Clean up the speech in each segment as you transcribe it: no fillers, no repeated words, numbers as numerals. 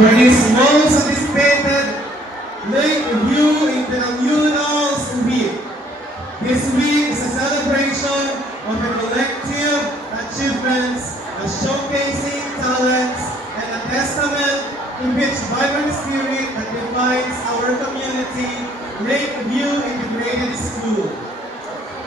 For this most anticipated Lakeview Intermural Week. This week is a celebration of the collective achievements, a showcasing talents, and a testament in which vibrant spirit that defines our community, Lakeview Integrated School.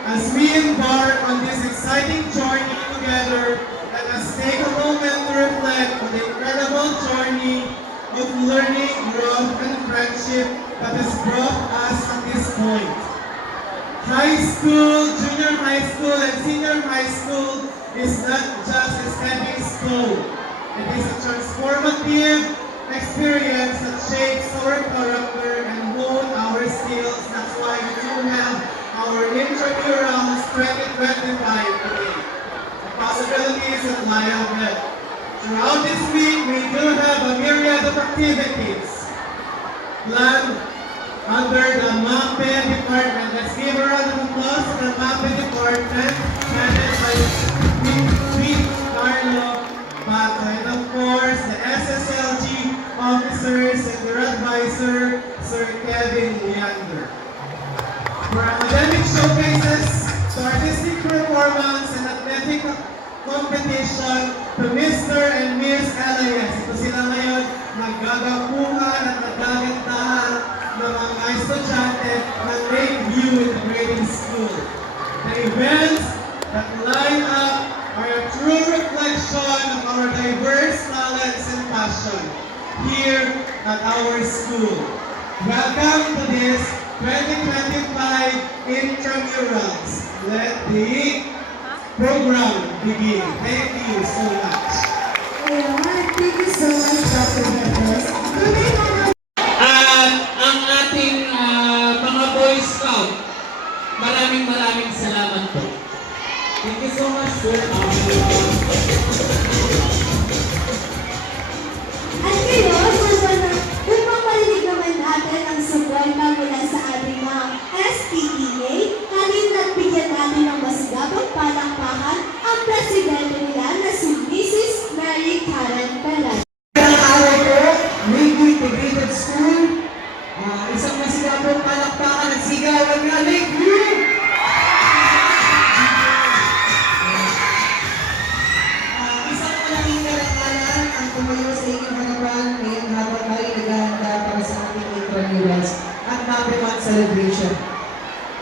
As we embark on this exciting journey together, let us take a moment to reflect on the incredible journey of learning, growth, and friendship that has brought us at this point. High school, junior high school, and senior high school is not just a stepping stone. It is a transformative experience that shapes our character and hone our skills. That's why we do have our intramurals 2025 today. The possibilities that lie ahead. Throughout this week, we do have a myriad of activities planned under the MAPE department. Let's give a round of applause to the MAPE department, managed by Sweet Carlo Bato, and of course, the SSLG officers and their advisor, Sir Kevin Leander. For academic showcases, to artistic performance and athletic competition, to Mr. and Miss LIS. Ito sila ngayon, naggagapungan at nagagantahan ng mga estudyante ng Lakeview Integrated School. The events that line up are a true reflection of our diverse talents and passion here at our school. Welcome to this 2025 Intramurals. Let the program begin. Thank you so much. Thank you so much, Dr. Bertos. At ang ating mga Boy Scout, maraming salamat po. Thank you so much, sir. At ngayon, upang marinig naman natin ang suporta mula sa ating mga SPEA, halina't bigyan natin ng masigabang palakpakan ang presidente nila na si Mrs. Mary Karen Perez. Magandang araw po, Lakeview Integrated School. Isang masigabong palakpakan at sigawan nga Lakeview! Isang malaking karangalan ang tumayo sa inyong harapan ngayong habang tayo naghahanda para sa ating intramurals at MAPE Month celebration.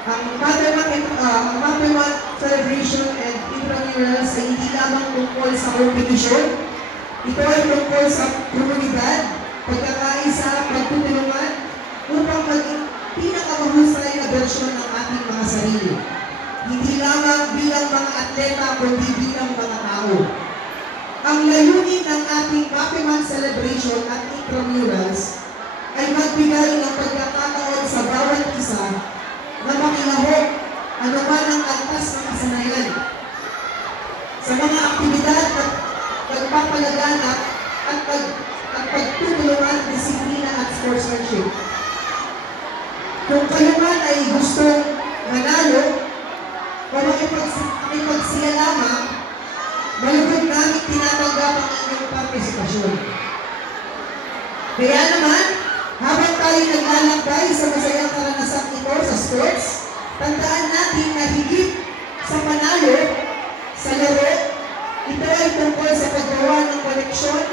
Ang MAPE Month celebration and intramurals ay hindi lamang tungkol sa competition. Ito ay tungkol sa komunidad, pagkakaisa, pagtutulungan, upang maging pinakamahusay na bersyon ng ating mga sarili. Hindi lamang bilang mga atleta, kundi bilang mga tao. Ang layunin ng ating MAPE Month celebration at intramurals ay magbigay ng pagkakataon sa bawat isa na makilahok anuman ang antas ng kasanayan. Sa mga aktibidad at pagpapalaganap at pagtutulungan, disiplina at sportsmanship. Kung kayo man ay gustong manalo o makipagsiya lamang, malugod namin tinatanggap ang inyong partisipasyon. Kaya naman, habang tayo naglalakbay sa masayang karanasang ito sa sports, tandaan natin na higit sa panalo, sa laro, ito ay tungkol sa paggawa ng koneksyon,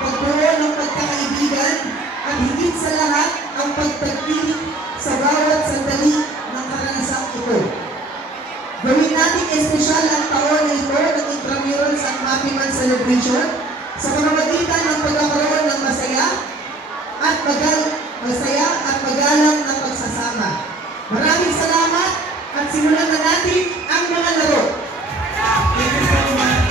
pagbuo ng pagkakaibigan, at higit sa lahat ang pagtagpiling sa bawat sandali ng karanasang ito. Gawin natin espesyal ang taon na ito ng intramurals at MAPE Month celebration sa pamamagitan ng pagkakaroon ng masaya at magalang na pagsasama. Maraming salamat at simulan na natin ang mga laro. Thank you so much.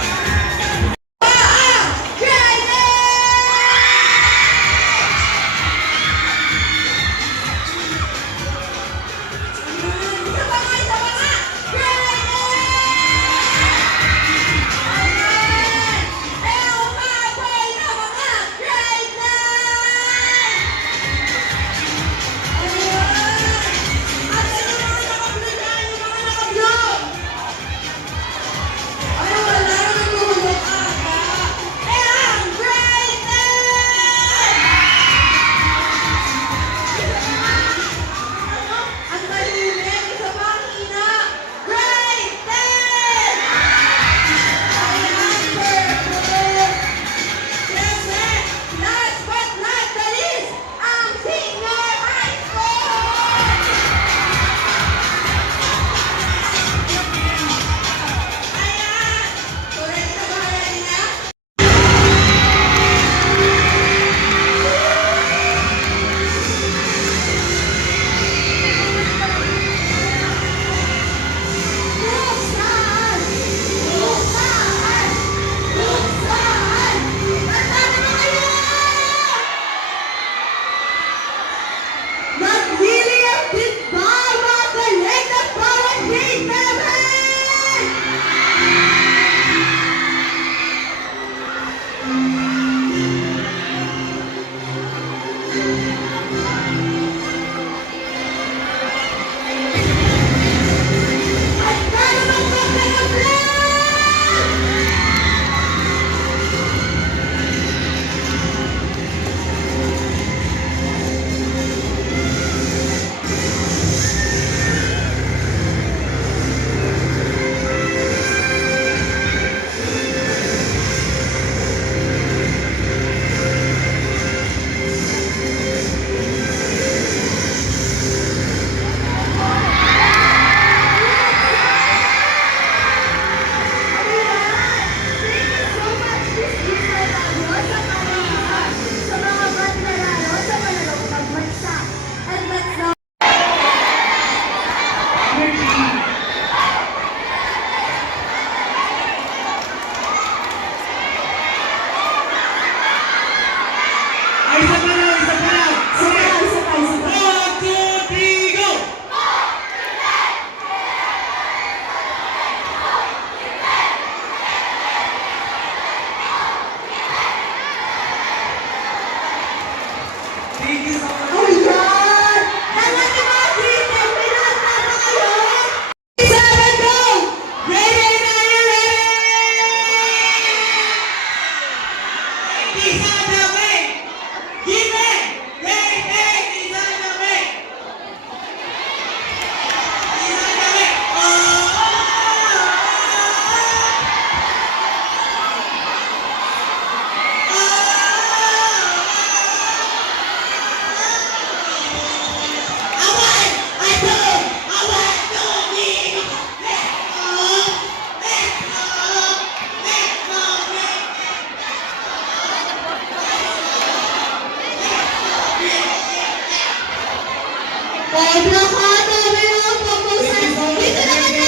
Pedro ka, dami ng proposal. Dito na ka.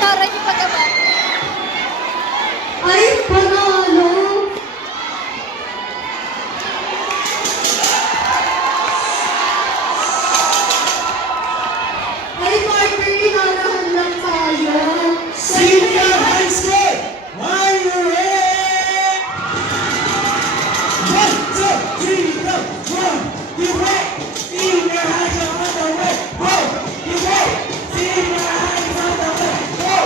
Tara niyo pagkabat. Ay, panalo. Ay, partner, inarahan lang tayo. Senior High School, are you ready? 1, 2, 3, go! One, you wait! Senior High School on the way! Go! You wait! Senior High is on the way! Go!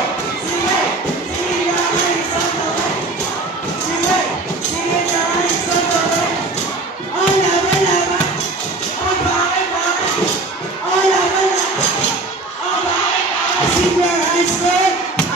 See wait! Senior High is on the way! See wait! Senior High is on the way! Oh, lava, lava! Oh, bye, bye! Oh, lava, lava! Oh, bye, bye! Senior High School!